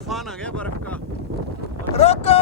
तूफान आ गया बर्फ का। रोको।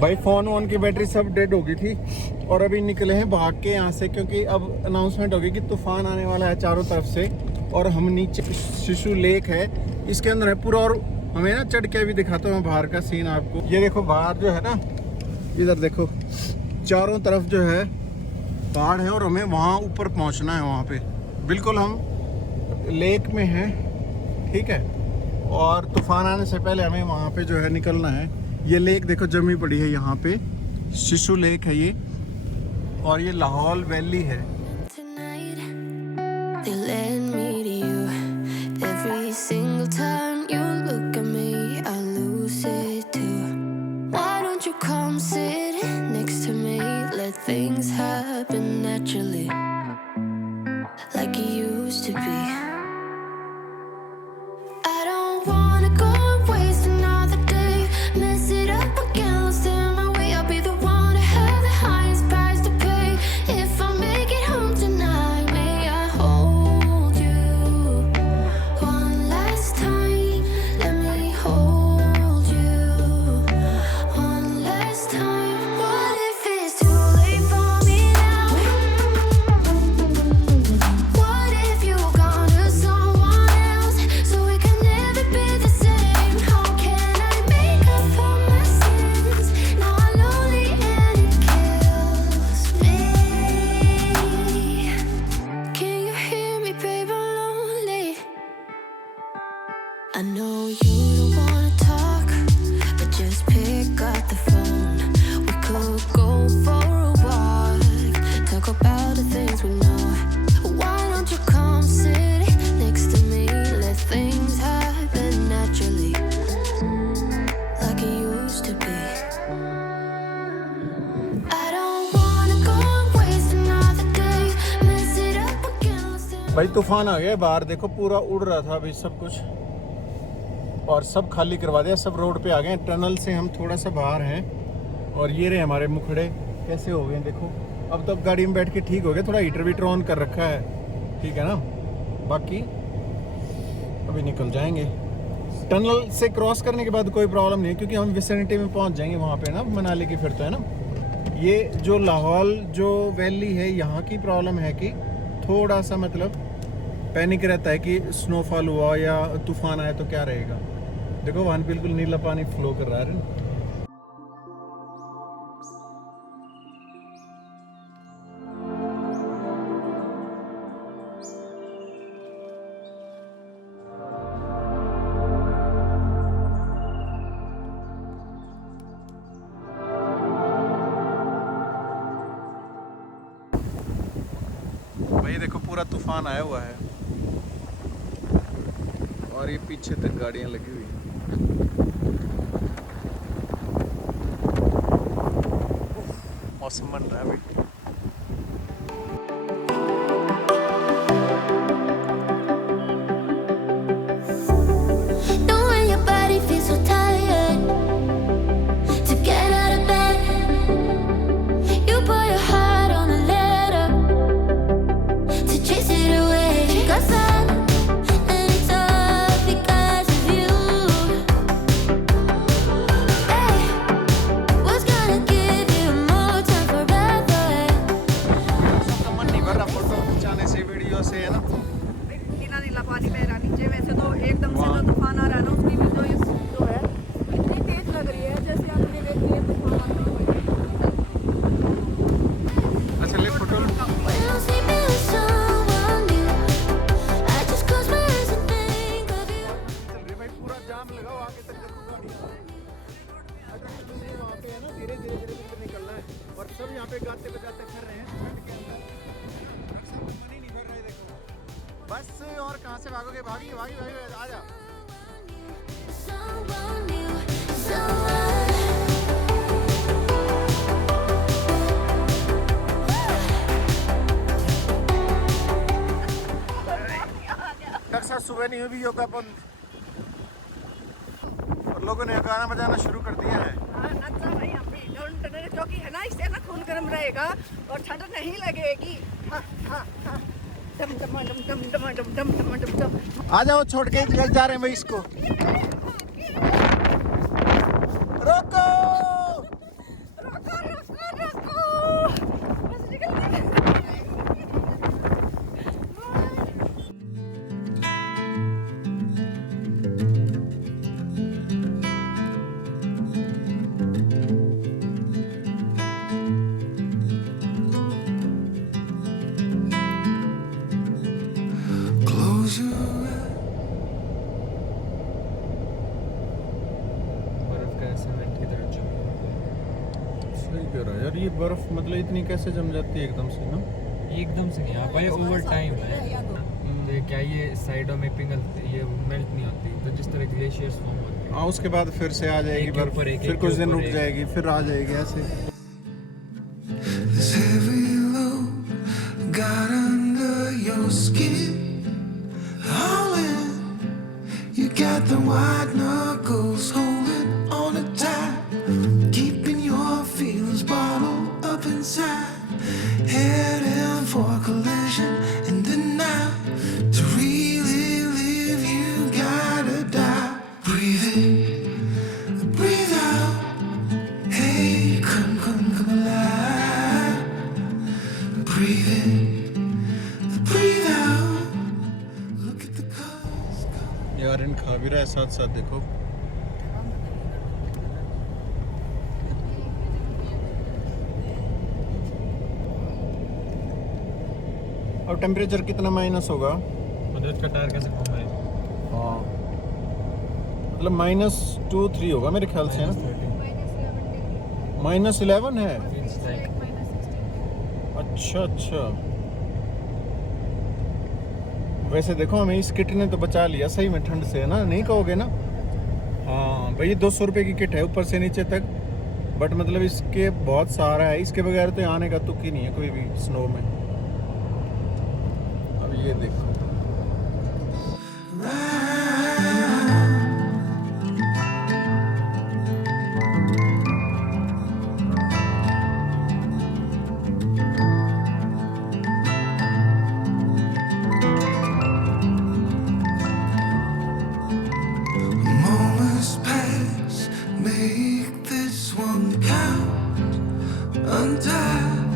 भाई फोन वोन की बैटरी सब डेड हो गई थी और अभी निकले हैं भाग के यहाँ से, क्योंकि अब अनाउंसमेंट हो गई कि तूफान आने वाला है चारों तरफ से। और हम नीचे शिशु लेक है, इसके अंदर है पूरा। और हमें ना चढ़ के भी दिखाता हूँ बाहर का सीन आपको। ये देखो बाहर जो है ना, इधर देखो चारों तरफ जो है पहाड़ है और हमें वहाँ ऊपर पहुँचना है। वहाँ पे बिल्कुल हम लेक में हैं, ठीक है। और तूफान आने से पहले हमें वहाँ पे जो है निकलना है। ये लेक देखो जमी पड़ी है, यहाँ पे शिशु लेक है ये, और ये लाहौल वैली है। I know you don't wanna talk, but just pick up the phone. We could go for a walk, talk about the things we know. Why don't you come sit next to me? Let things happen naturally, like it used to be. I don't wanna go and waste another day, mess it up again. भाई तूफान आ गया बाहर, देखो पूरा उड़ रहा था अभी सब कुछ, और सब खाली करवा दिया, सब रोड पे आ गए। टनल से हम थोड़ा सा बाहर हैं और ये रहे हमारे मुखड़े कैसे हो गए देखो। अब तो गाड़ी में बैठ के ठीक हो गया, थोड़ा हीटर भी ऑन कर रखा है, ठीक है ना। बाकी अभी निकल जाएंगे। टनल से क्रॉस करने के बाद कोई प्रॉब्लम नहीं है, क्योंकि हम विसिनिटी में पहुंच जाएंगे वहाँ पे ना, मनाली की फिर तो है ना। ये जो लाहौल जो वैली है, यहाँ की प्रॉब्लम है कि थोड़ा सा मतलब पैनिक रहता है कि स्नोफॉल हुआ या तूफान आया तो क्या रहेगा। देखो वहाँ बिल्कुल नीला पानी फ्लो कर रहा है। भाई देखो पूरा तूफान आया हुआ है और ये पीछे तक गाड़ियां लगी हुई हैं। मौसम बन रहा है भाई। What's gonna give you more time forever? भागोगे, भागी भागी भागी, आ जा। Someone new, someone. अक्सर सुबह नहीं हुई भी योगा बंद और लोगों ने गाना बजाना शुरू कर दिया है। अच्छा भाई हम भी क्योंकि है ना, इससे ना खून गर्म रहेगा और ठंड नहीं लगेगी। हाँ, हाँ, हाँ। डम डम डम डम डम डम डम डम डम डम। आ जाओ, छोड़ के जा रहे हैं भाई इसको। रोको रुको रुको रुको, बस निकल गए। Close your eyes. बर्फ का सीमेंट की तरह जमी हुई है। सही कह रहा है यार, ये बर्फ मतलब इतनी कैसे जम जाती है एकदम से ना। ये एकदम से नहीं आ पाए, ओवर टाइम है। तो ये क्या, ये साइडों में पिघलती, ये मेल्ट नहीं होती, तो जिस तरह ग्लेशियर्स फॉर्म होते हैं। हाँ, उसके बाद फिर से आ जाएगी एक के बर्फ, ऊपर एक, फिर एक कुछ के दिन ऊपर रुक एक। जाएगी, फिर आ जाएगी ऐसे। This heavy load got under your skin. All in, you got the white knuckles holding on it tight, keeping your feelings bottled up inside. Heading for collision in the night. To really live, you gotta die. Breathe in, breathe out. Hey, come alive. Breathe in, breathe out. Look at the colors. यार इन खा भी रहा है साथ साथ, देखो। और temperature कितना माइनस होगा? कुदरत का टायर कैसे घूम रहे हैं? हाँ, मतलब -2-3 होगा मेरे ख्याल से, है ना? -11 है। अच्छा अच्छा, वैसे देखो हमें इस किट ने तो बचा लिया सही में ठंड से, है ना? नहीं कहोगे ना? हाँ भाई, 200 रुपये की किट है ऊपर से नीचे तक, बट मतलब इसके बहुत सारा है, इसके बगैर तो आने का तुक ही नहीं है कोई भी स्नो में। अब ये देखो, Moments pass, make this one count. Untied,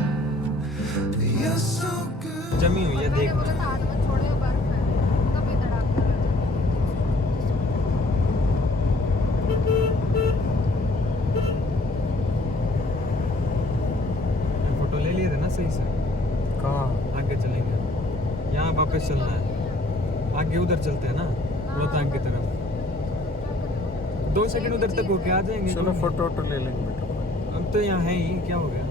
you're so good. जमी हुई है, देख। फोटो ले लिए थे ना सही से? कहाँ? आगे चलेंगे, यहाँ वापस चलना है, आगे उधर चलते हैं ना, रोहतांग की तरफ। 2 सेकंड उधर तक होके आ जाएंगे। चलो फोटो वोटो ले लेंगे बेटा। अब तो यहाँ है ही, क्या हो गया?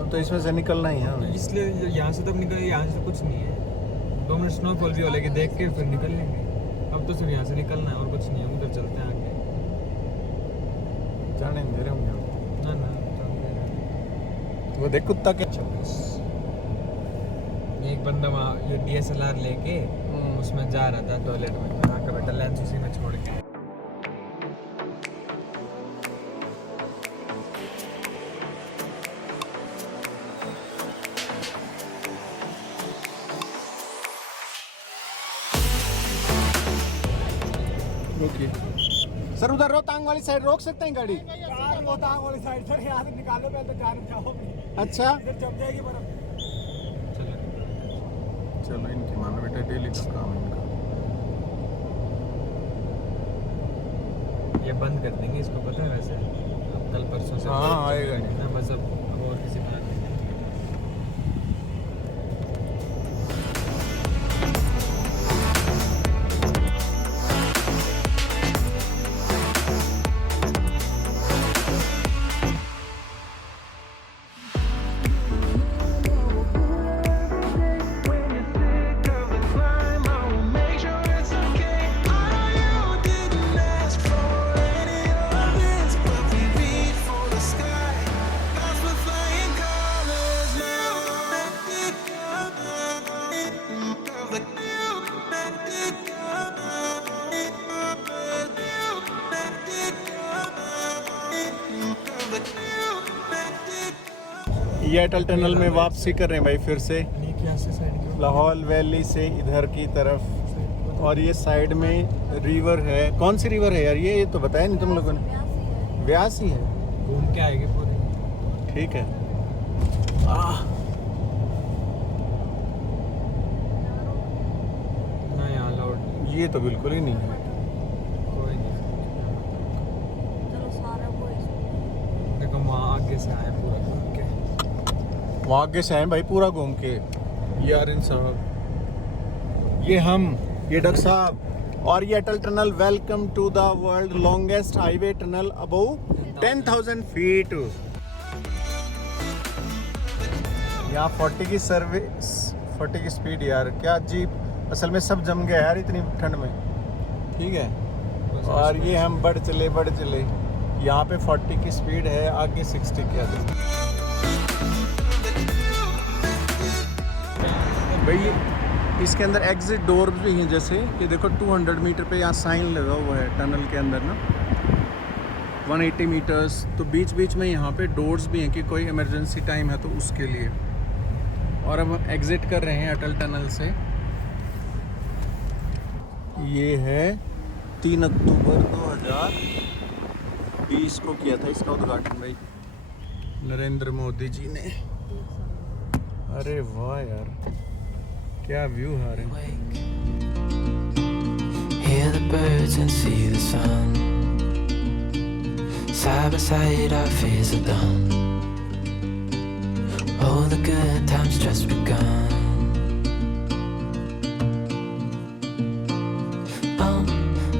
अब तो इसमें से निकलना ही है हमें। इसलिए यहाँ से तब निकल, यहाँ से कुछ नहीं है। 2 मिनट स्नोफॉल भी हो लेके देख के फिर निकल लेंगे। अब तो सिर्फ यहाँ से निकलना है और कुछ नहीं है, उधर चलते हैं आगे। जाने दे रहे होंगे ना ना, वो देख कुत्ता क्या। 26 एक बंदा वहाँ ये DSLR लेके उसमें जा रहा था टॉयलेट में, वहाँ का बेटा लेंस उसी में छोड़ के। रोकिए सर, उधर रोहतांग वाली साइड रोक सकते हैं गाड़ी? रोहतांग वाली साइड सर, यहाँ से निकालो पहले तो जान जाओ, अच्छा फिर जम जाएगी बर्फ। चलो चलो, इनकी मानो बेटा डेली का काम है इनका। ये बंद कर देंगे, इसको पता है वैसे अब कल परसों से। हाँ, आएगा नहीं। ना बस अब और किसी बना देंगे। When you're sick of the climb, I will make sure it's ये अटल टनल में वापसी कर रहे हैं भाई फिर से ये क्या से साइड की लाहौल वैली से इधर की तरफ। और ये साइड में रिवर है। कौन सी रिवर है यार ये तो बताया नहीं तुम लोगों ने। व्यास ही है। घूम के आएगी पूरी। ठीक है। ना यहाँ लौट ये तो बिल्कुल ही नहीं है। कोई नहीं। देखो वहाँ आगे से आए पूरा घूम के। वहाँ आगे से आए भाई पूरा घूम के। यार इन साहब ये डॉक्टर साहब और ये Atal tunnel. Welcome to the world longest highway tunnel above 10,000 feet. यहाँ 40 की सर्विस 40 की स्पीड यार क्या अजीब। असल में सब जम गया यार इतनी ठंड में। ठीक है। और ये हम बढ़ चले यहाँ पे 40 की स्पीड है, आगे 60 की आती भाई। इसके अंदर एग्जिट डोर भी हैं, जैसे ये देखो 200 मीटर पे यहाँ साइन लगा हुआ है टनल के अंदर ना 180 मीटर्स। तो बीच बीच में यहाँ पे डोर्स भी हैं कि कोई इमरजेंसी टाइम है तो उसके लिए। और अब हम एग्जिट कर रहे हैं अटल टनल से। ये है 3 अक्टूबर 2020 को किया था इसका उद्घाटन भाई नरेंद्र मोदी जी ने। अरे वाह यार क्या व्यू है रे। Hear the birds and see the sun. Side by side our fears are done. Oh, the good times just begun.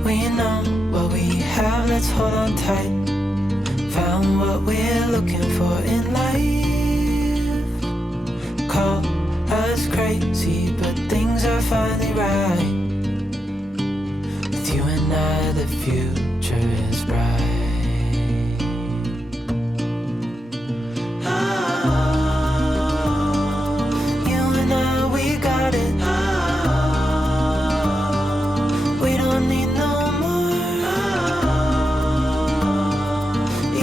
We know what we have, let's hold on tight. Found what we're looking for in life. Call us crazy, but things are finally right. With you and I, the future is bright. You and I, we got it. We don't need no more.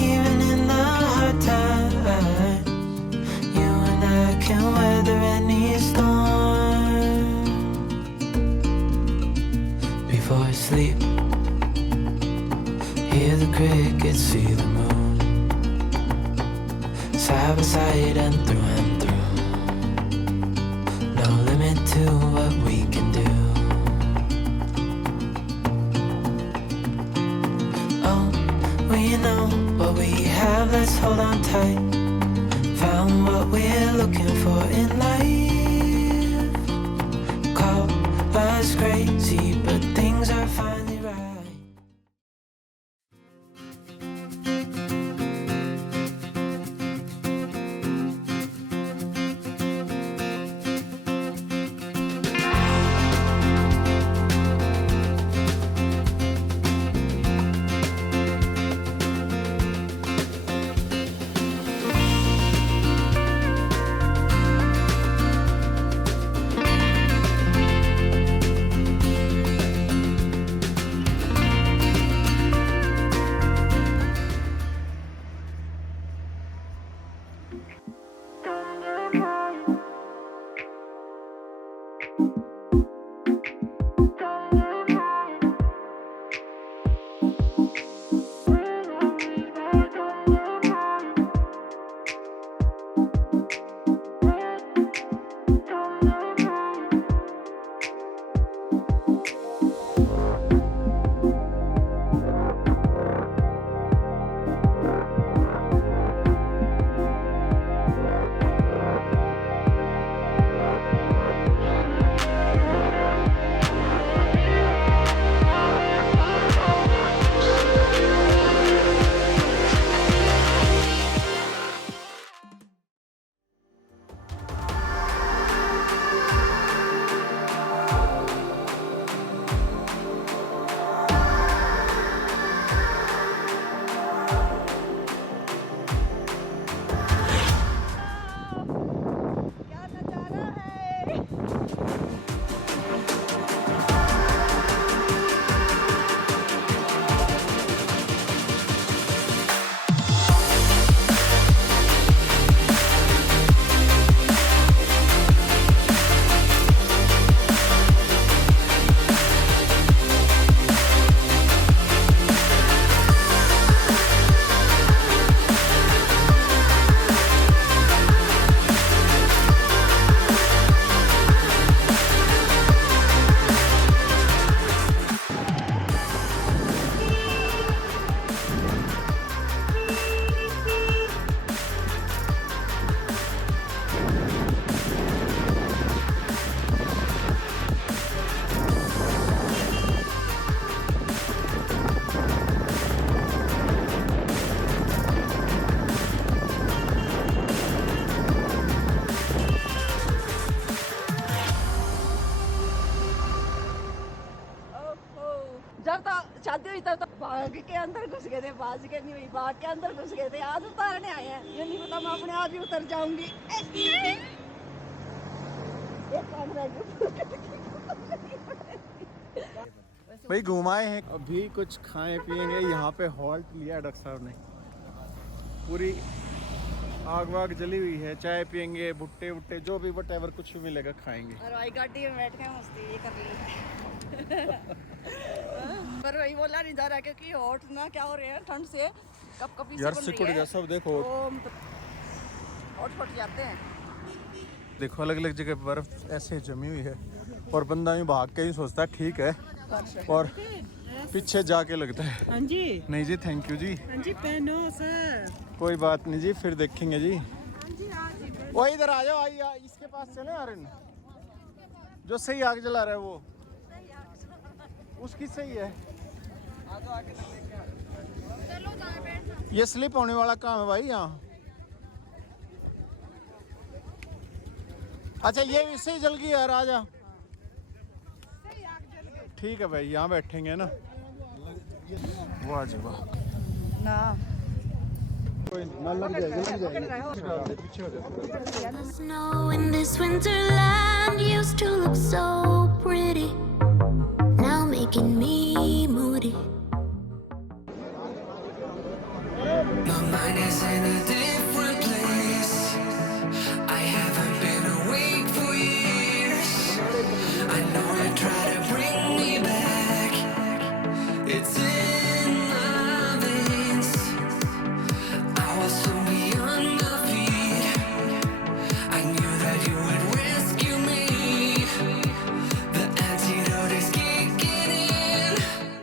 Even in the hard times, you and I can weather any storm. Before I sleep, hear the crickets, see the moon. Side by side and through. No limit to what we can do. Oh, we know what we have, let's hold on tight. Found what we're looking for in life. Call us crazy, but things are finally right. इधर तो शादी हुई इधर तो बाग के अंदर घुस गए थे, बाज के नहीं हुई, बाग के अंदर घुस गए थे। आज उतारने आए हैं, ये नहीं पता मैं अपने आप ही उतर जाऊंगी। एक काम रह गया। भाई घुमाए हैं, अभी कुछ खाएं पिएंगे। यहाँ पे हॉल्ट लिया डॉक्टर साहब ने, पूरी आग वाग जली हुई है। चाय पियेंगे, भुट्टे वुट्टे जो भी वट कुछ भी मिलेगा खाएंगे। और भाई गाड़ी में बैठ के मस्ती कर ली। पर वही बोला नहीं जा रहा क्योंकि होठ ना क्या हो रहे हैं ठंड से, कब कभी यार सिकुड़ गया सब, देखो होठ फट जाते हैं। देखो अलग अलग जगह बर्फ ऐसे जमी हुई है और बंदा यूँ भाग के ही सोचता है ठीक है, और पीछे जाके लगता है हाँ जी, नहीं जी थैंक यू जी, हाँ जी पहनो सर। कोई बात नहीं जी, फिर देखेंगे जी। वो इधर आ जाओ, आइए इसके पास चले यार, जो सही आग जला रहा है वो उसकी सही है। ये स्लिप होने वाला काम है भाई यहाँ। अच्छा ये इससे ही जल गई यार, आ जा। ठीक है भाई, यहाँ बैठेंगे ना। वाह जी वाह, ना Snow in this winterland used to look so pretty, now making me moody. My mind is in a different place. I haven't been awake for years. I know you try to bring me back. It's in my veins. I was so beyond my feet. I knew that you would rescue me. The antidote is kicking in.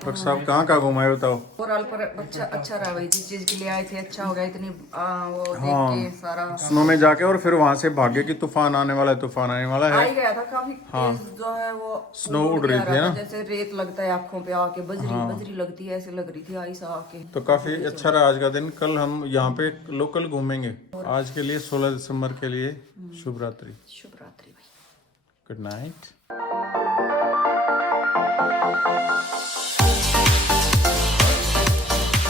Doctor साहब कहाँ कहाँ घुमाए बताओ। Overall पर अच्छा रहा भाई, जिस चीज के लिए आए थे अच्छा हो गया। इतनी वो देख हाँ, के सारा स्नो में जाके, और फिर वहाँ से भागे कि तूफान आने वाला है, तूफान आने वाला आ है। ही गया था काफी तेज जो है वो स्नो उड़ रही थी ना, जैसे रेत लगता है आंखों पे आके, बजरी लगती है, ऐसे लग रही थी आई सा आके। तो काफी अच्छा रहा आज का दिन। कल हम यहाँ पे लोकल घूमेंगे। आज के लिए 16 दिसंबर के लिए शुभ रात्रि। शुभ रात्रि भाई। Good night.